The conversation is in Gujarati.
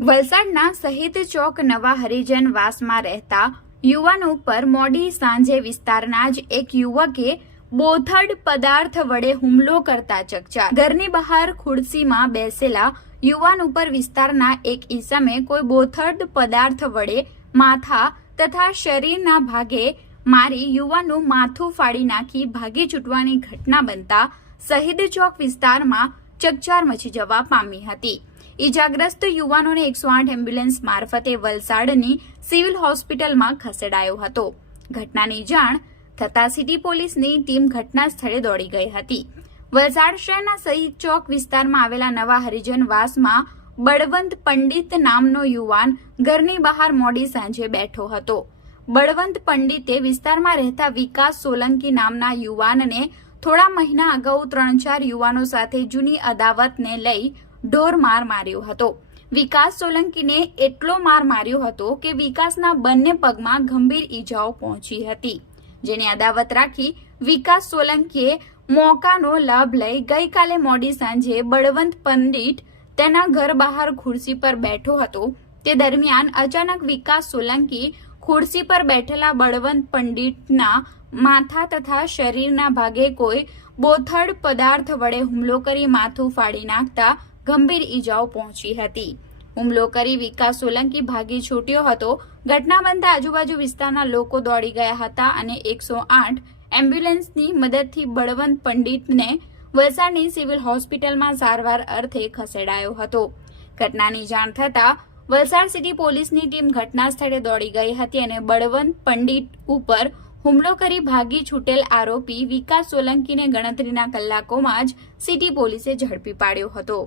વલસાડના શહીદ ચોક નવા હરિજન વાસમાં રહેતા યુવાન ઉપર મોડી સાંજે વિસ્તારના જ એક યુવકે બોથડ પદાર્થ વડે હુમલો કરતા ચકચાર। ઘરની બહાર ખુરશીમાં બેસેલા યુવાન ઉપર વિસ્તારના એક ઈસમે કોઈ બોથડ પદાર્થ વડે માથા તથા શરીરના ભાગે મારી યુવાનનું માથું ફાડી નાખી ભાગી છૂટવાની ઘટના બનતા શહીદ ચોક વિસ્તારમાં ચકચાર મચી જવા પામી હતી। ઈજાગ્રસ્ત યુવાનોને 108 એમ્બ્યુલન્સ મારફતે વલસાડની સિવિલ હોસ્પિટલમાં ખસેડાયો હતો। ઘટનાની જાણ થતાં સિટી પોલીસની ટીમ ઘટના સ્થળે દોડી ગઈ હતી। વલસાડ શહેરના શહીદ ચોક વિસ્તારમાં આવેલા નવા હરિજન વાસમાં બળવંત પંડિત નામનો યુવાન ઘરની બહાર મોડી સાંજે બેઠો હતો। બળવંત પંડિતે વિસ્તારમાં રહેતા વિકાસ સોલંકી નામના યુવાનને થોડા મહિના અગાઉ 3-4 યુવાનો સાથે જૂની અદાવતને લઈ ઢોર માર માર્યો હતો। વિકાસ સોલંકીને એટલો માર માર્યો હતો કે વિકાસના બંને પગમાં ગંભીર ઈજાઓ પહોંચી હતી, જેની અદાવત રાખી વિકાસ સોલંકીએ મોકાનો લાભ લઈ ગઈકાલે મોડી સાંજે બળવંત પંડિત તેના ઘર બહાર ખુરશી પર બેઠો હતો તે દરમિયાન અચાનક વિકાસ સોલંકી ખુરશી પર બેઠેલા બળવંત પંડિતના માથા તથા શરીરના ભાગે કોઈ બોથડ પદાર્થ વડે હુમલો કરી માથું ફાડી નાખતા ગંભીર ઈજાઓ પહોંચી હતી। હુમલો કરી વિકાસ સોલંકી ભાગી છૂટ્યો હતો। ઘટના બનતા આજુબાજુ વિસ્તારના લોકો દોડી ગયા હતા અને 108 એમ્બ્યુલન્સની મદદથી બળવંત પંડિતને વલસાડની સિવિલ હોસ્પિટલમાં સારવાર અર્થે ખસેડાયો હતો। ઘટનાની જાણ થતાં વલસાડ સિટી પોલીસની ટીમ ઘટના સ્થળે દોડી ગઈ હતી અને બળવંત પંડિત ઉપર હુમલો કરી ભાગી છૂટેલ આરોપી વિકાસ સોલંકીને ગણતરીના કલાકોમાં જ સિટી પોલીસે ઝડપી પાડ્યો હતો।